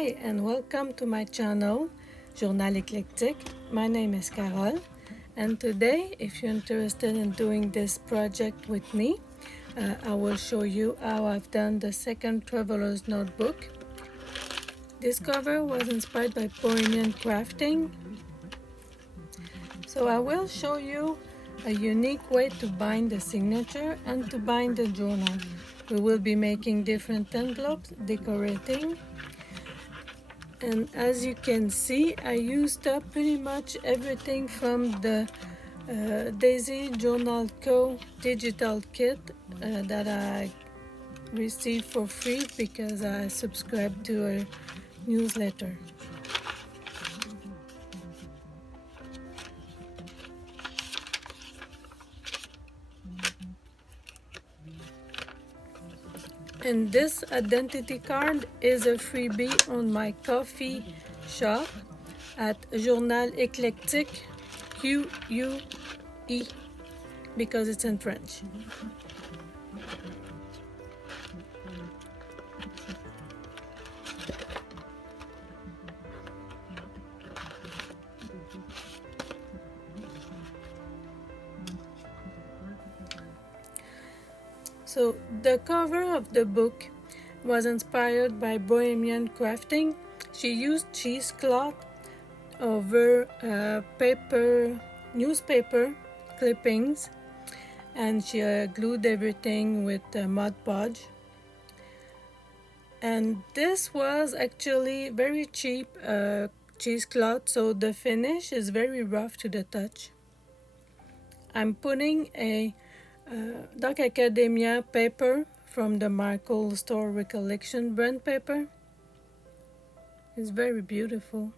Hi and welcome to my channel, Journal Eclectic. My name is Carole, and today, if you're interested in doing this project with me, I will show you how I've done the second traveler's notebook. This cover was inspired by Bohemian crafting, so I will show you a unique way to bind the signature and to bind the journal. We will be making different envelopes, decorating. And as you can see, I used up pretty much everything from the Daisy Journal Co. digital kit that I received for free because I subscribed to her newsletter. And this identity card is a freebie on my coffee shop at Journal Eclectic, QUE, because it's in French. So the cover of the book was inspired by Bohemian crafting. She used cheesecloth over newspaper clippings, and she glued everything with Mod Podge. And this was actually very cheap cheesecloth, so the finish is very rough to the touch. I'm putting a Doc Academia paper from the Michael Store Recollection brand paper. It's very beautiful.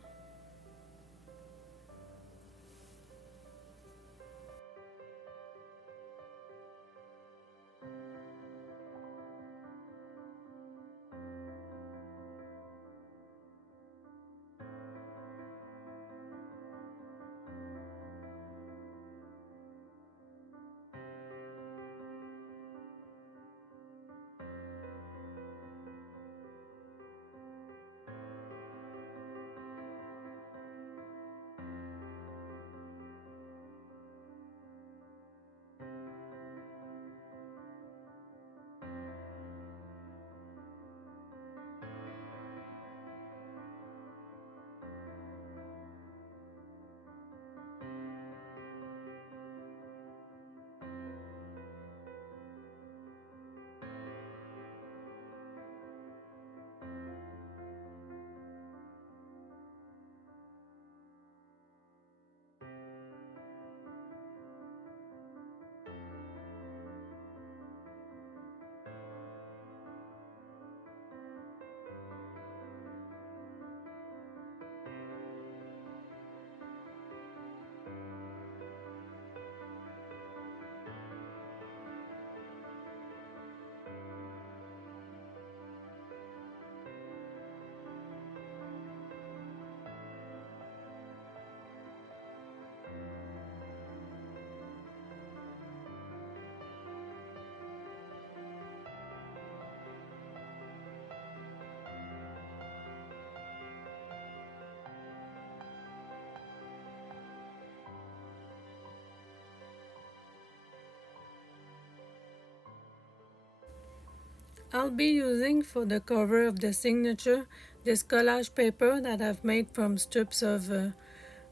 I'll be using for the cover of the signature this collage paper that I've made from strips of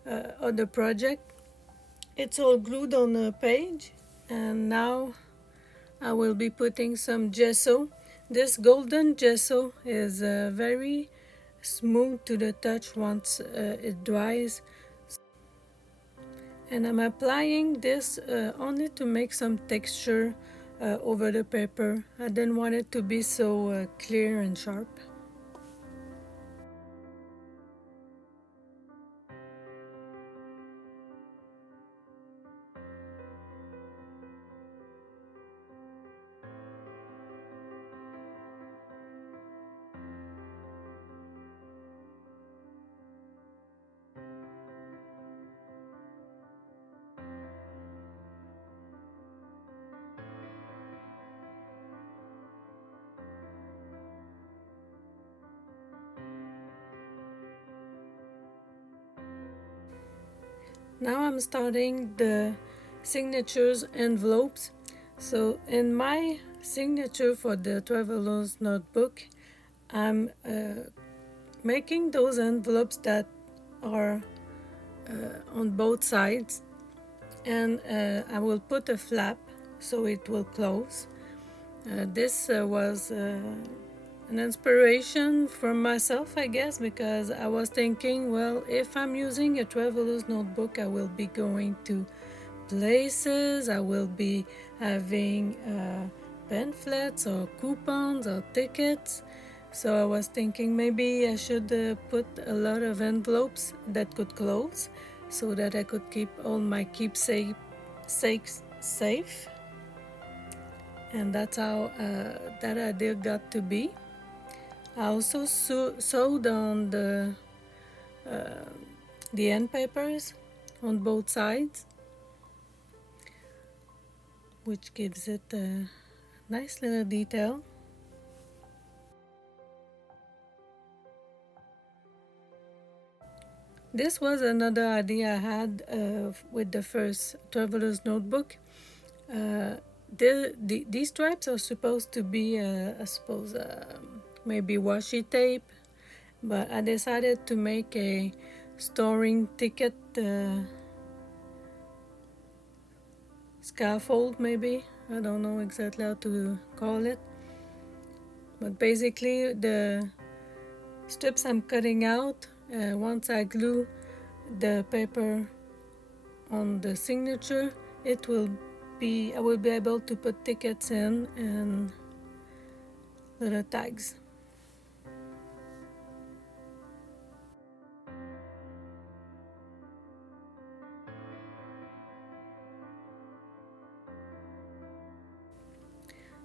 other project. It's all glued on a page, and now I will be putting some gesso. This golden gesso is very smooth to the touch once it dries. And I'm applying this only to make some texture over the paper. I didn't want it to be so clear and sharp. Now I'm starting the signatures envelopes. So in my signature for the traveler's notebook, I'm making those envelopes that are on both sides, and I will put a flap so it will close. This was an inspiration from myself, I guess, because I was thinking, well, if I'm using a traveler's notebook, I will be going to places, I will be having pamphlets or coupons or tickets. So I was thinking maybe I should put a lot of envelopes that could close so that I could keep all my keepsakes safe. And that's how that idea got to be. I also sewed on the end papers on both sides, which gives it a nice little detail. This was another idea I had with the first traveler's notebook. These stripes are supposed to be, I suppose, maybe washi tape, but I decided to make a storing ticket scaffold, maybe. I don't know exactly how to call it. But basically, the strips I'm cutting out, once I glue the paper on the signature, I will be able to put tickets in and little tags.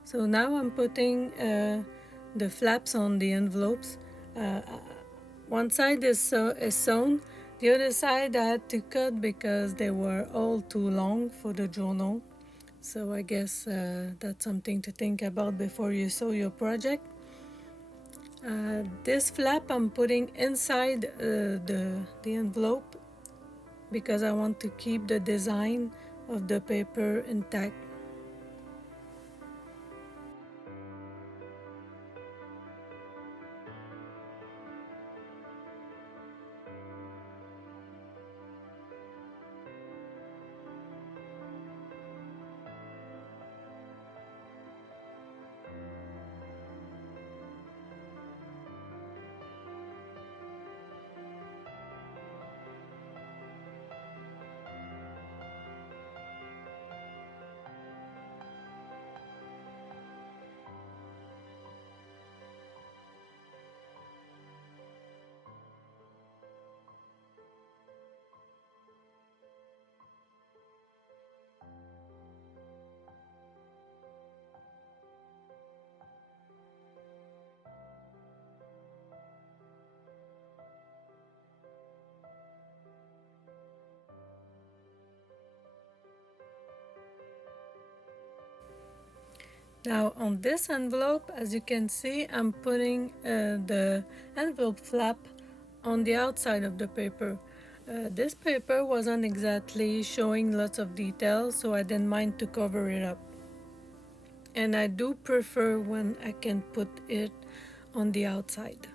So now I'm putting the flaps on the envelopes. One side is sewn, the other side I had to cut because they were all too long for the journal. So I guess that's something to think about before you sew your project. This flap I'm putting inside the envelope because I want to keep the design of the paper intact. Now on this envelope, as you can see, I'm putting the envelope flap on the outside of the paper. This paper wasn't exactly showing lots of details, so I didn't mind to cover it up. And I do prefer when I can put it on the outside.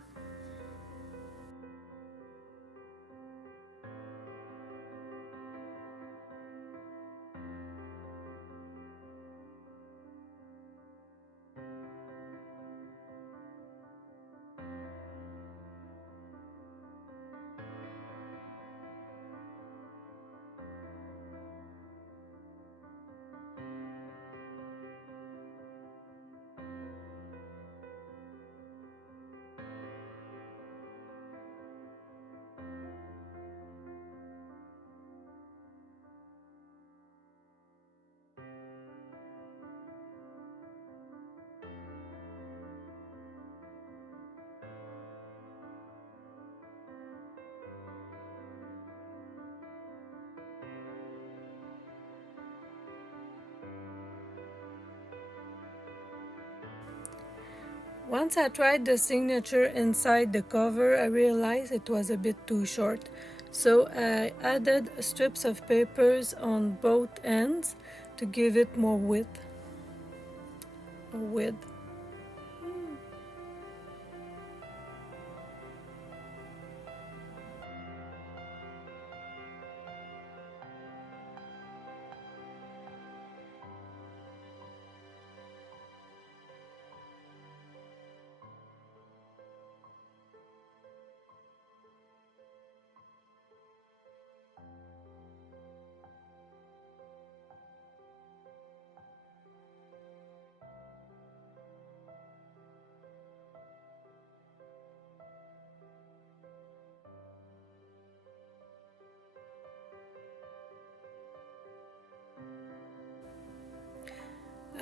Once I tried the signature inside the cover, I realized it was a bit too short. So I added strips of papers on both ends to give it more width.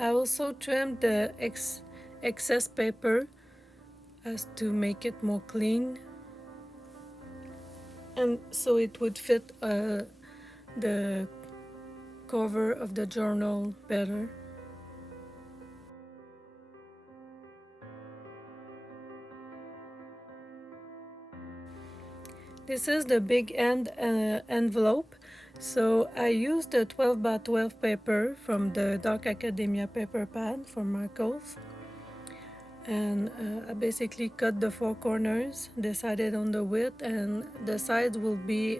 I also trimmed the excess paper as to make it more clean, and so it would fit the cover of the journal better. This is the big end envelope. So I used the 12 by 12 paper from the Dark Academia paper pad from Marcos, and I basically cut the four corners, decided on the width, and the sides will be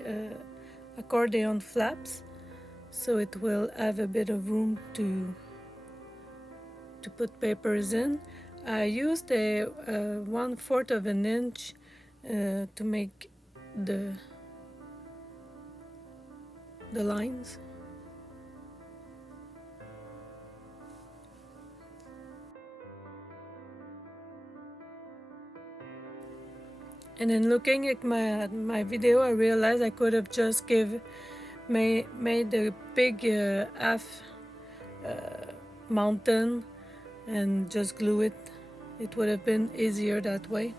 accordion flaps, so it will have a bit of room to put papers in. I used a 1/4 of an inch to make the lines. And in looking at my video, I realized I could have just made a big half mountain and just glue it. It would have been easier that way.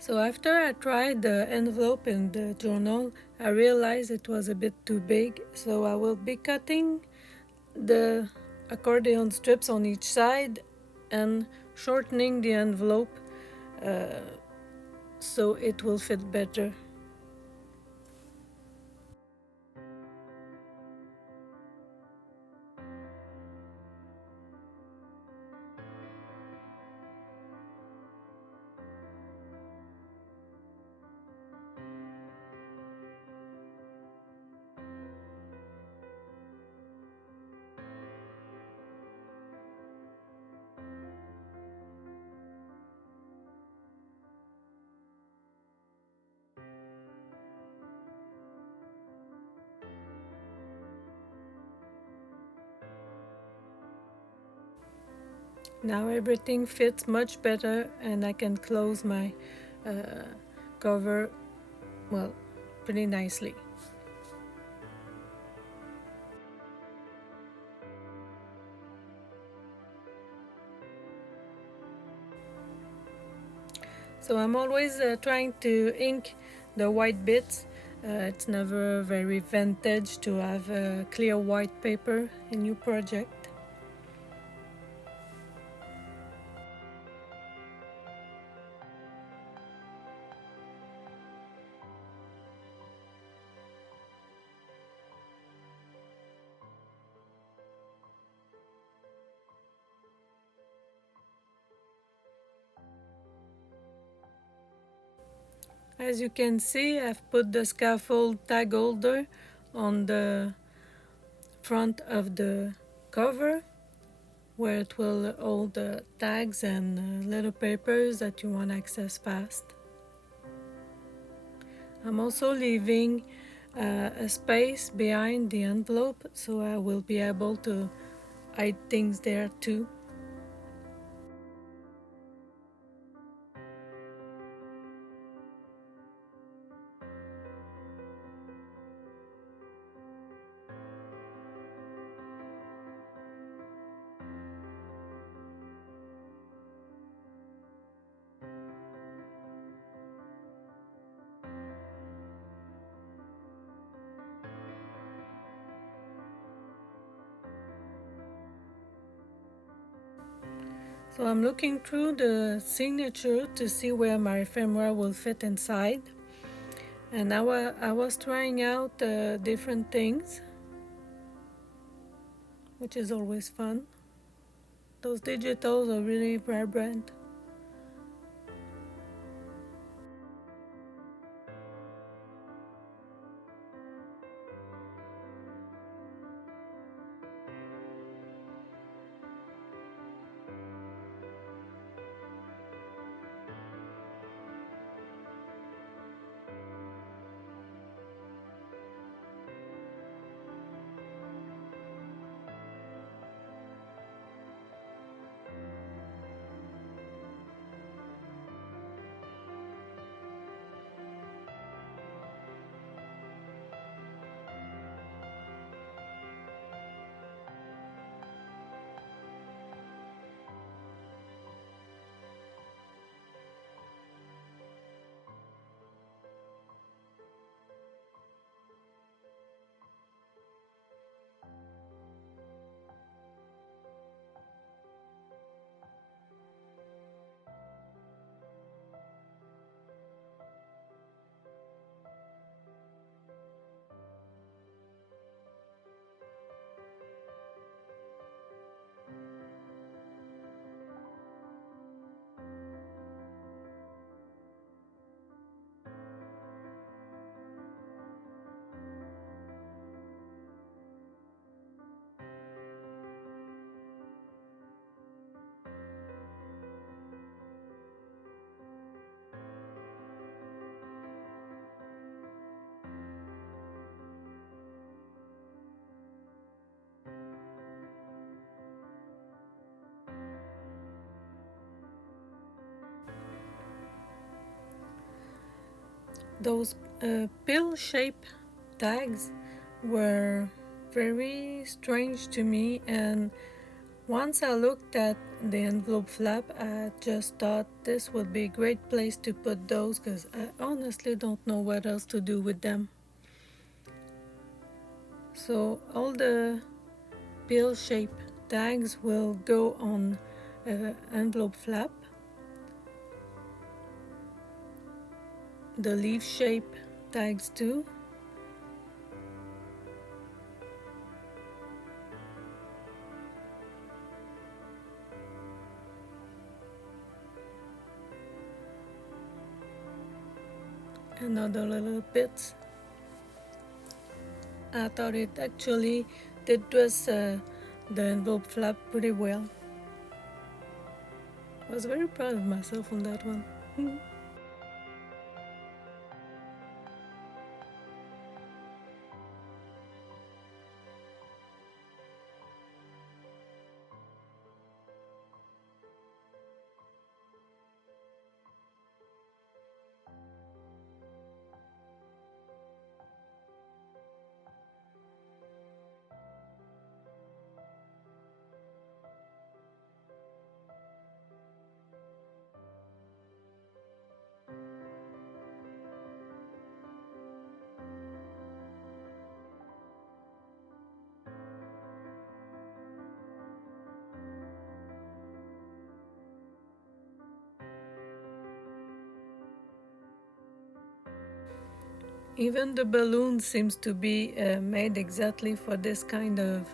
So after I tried the envelope in the journal, I realized it was a bit too big, so I will be cutting the accordion strips on each side and shortening the envelope so it will fit better. Now everything fits much better and I can close my cover, well, pretty nicely. So I'm always trying to ink the white bits. It's never very vintage to have clear white paper in your project. As you can see, I've put the scaffold tag holder on the front of the cover, where it will hold the tags and little papers that you want to access fast. I'm also leaving a space behind the envelope, so I will be able to hide things there too. So I'm looking through the signature to see where my ephemera will fit inside. And I was trying out different things, which is always fun. Those digitals are really vibrant. Those pill-shaped tags were very strange to me, and once I looked at the envelope flap, I just thought this would be a great place to put those because I honestly don't know what else to do with them. So all the pill-shaped tags will go on envelope flap. The leaf shape tags too. And other little bits. I thought it actually did dress the envelope flap pretty well. I was very proud of myself on that one. Even the balloon seems to be made exactly for this kind of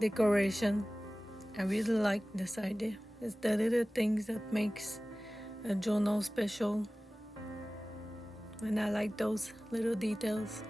decoration. I really like this idea. It's the little things that makes a journal special, and I like those little details.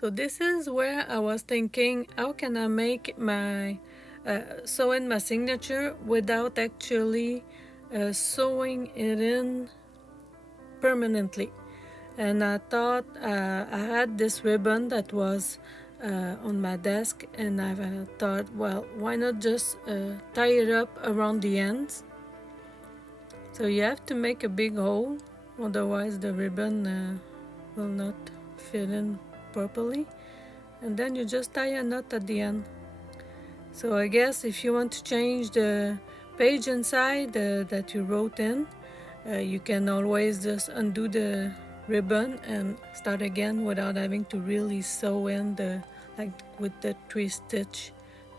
So this is where I was thinking, how can I make my sew in my signature without actually sewing it in permanently. And I thought I had this ribbon that was on my desk, and I thought, well, why not just tie it up around the ends. So you have to make a big hole, otherwise the ribbon will not fit in properly, and then you just tie a knot at the end. So I guess if you want to change the page inside that you wrote in, you can always just undo the ribbon and start again without having to really sew in like with the 3-stitch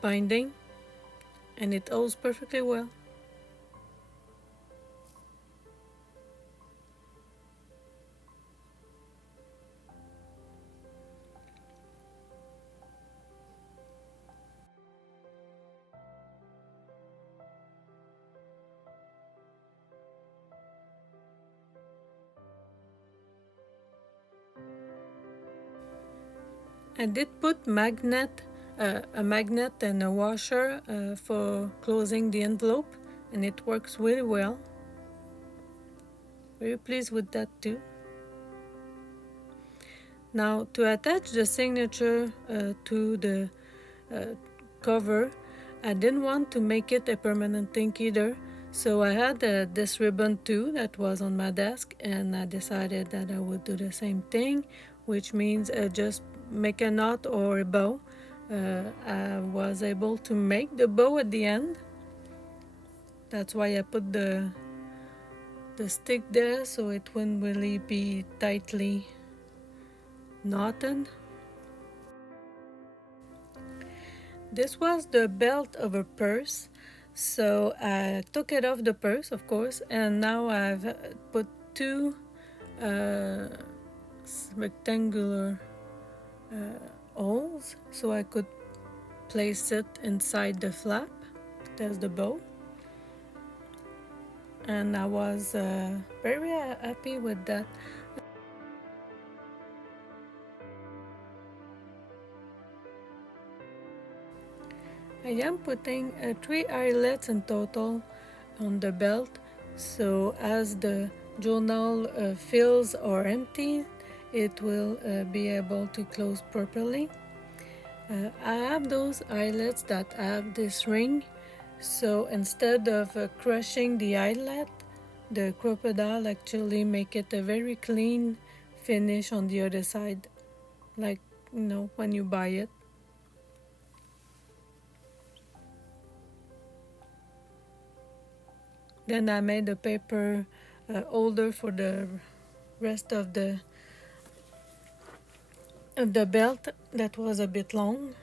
binding, and it holds perfectly well. I did put a magnet and a washer for closing the envelope, and it works really well. Very pleased with that too. Now to attach the signature to the cover, I didn't want to make it a permanent thing either, so I had this ribbon too that was on my desk, and I decided that I would do the same thing, which means just make a knot or a bow. I was able to make the bow at the end. That's why I put the stick there, so it wouldn't really be tightly knotted. This was the belt of a purse, so I took it off the purse, of course, and now I've put two rectangular holes so I could place it inside the flap. There's the bow, and I was very happy with that. I am putting 3 eyelets in total on the belt, so as the journal fills or empties, it will be able to close properly. I have those eyelets that have this ring, so instead of crushing the eyelet, the crocodile actually make it a very clean finish on the other side, like when you buy it. Then I made a paper holder for the rest of the belt that was a bit long.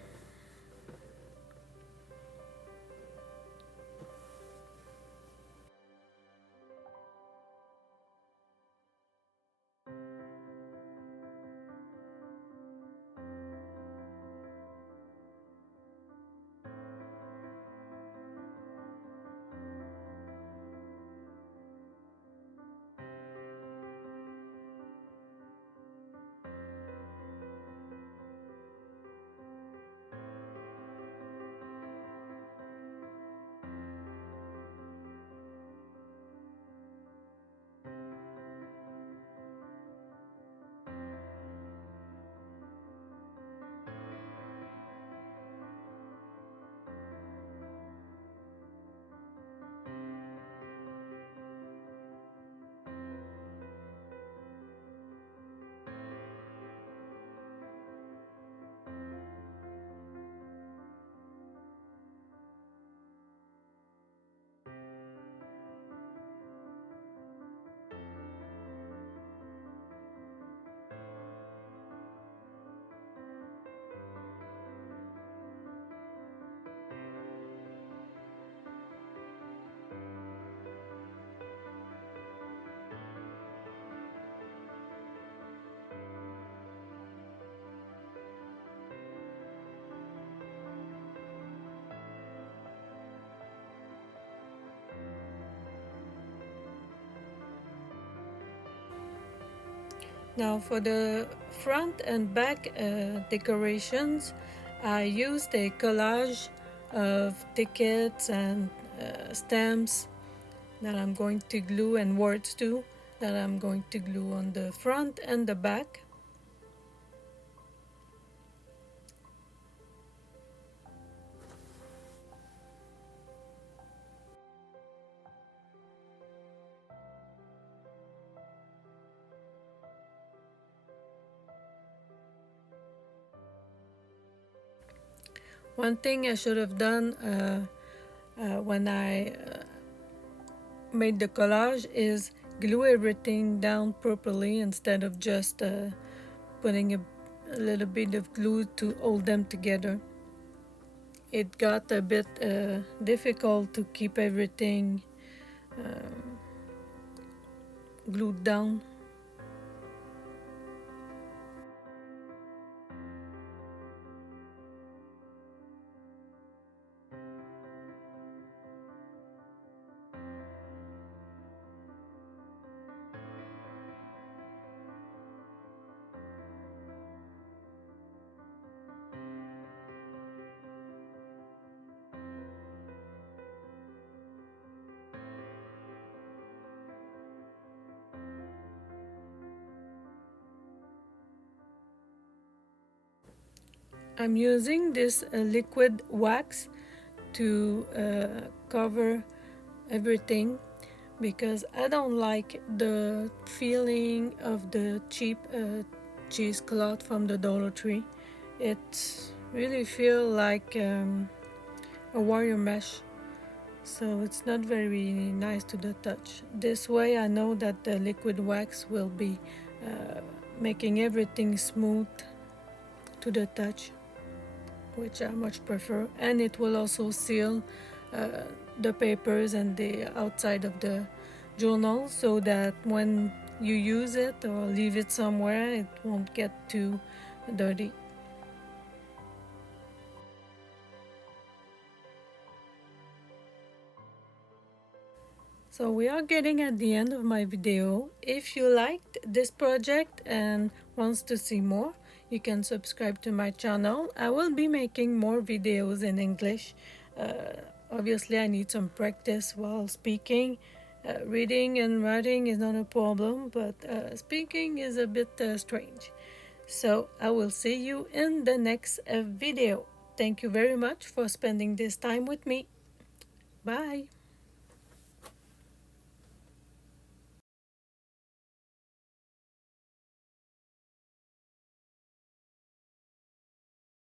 Now for the front and back decorations, I used a collage of tickets and stamps that I'm going to glue, and words too, that I'm going to glue on the front and the back. One thing I should have done when I made the collage is glue everything down properly instead of just putting a little bit of glue to hold them together. It got a bit difficult to keep everything glued down. I'm using this liquid wax to cover everything because I don't like the feeling of the cheap cheesecloth from the Dollar Tree. It really feels like a wire mesh, so it's not very nice to the touch. This way I know that the liquid wax will be making everything smooth to the touch, which I much prefer, and it will also seal the papers and the outside of the journal so that when you use it or leave it somewhere, it won't get too dirty. So we are getting at the end of my video. If you liked this project and wants to see more, you can subscribe to my channel. I will be making more videos in English. Obviously, I need some practice while speaking. Reading and writing is not a problem, but speaking is a bit strange. So I will see you in the next video. Thank you very much for spending this time with me. Bye.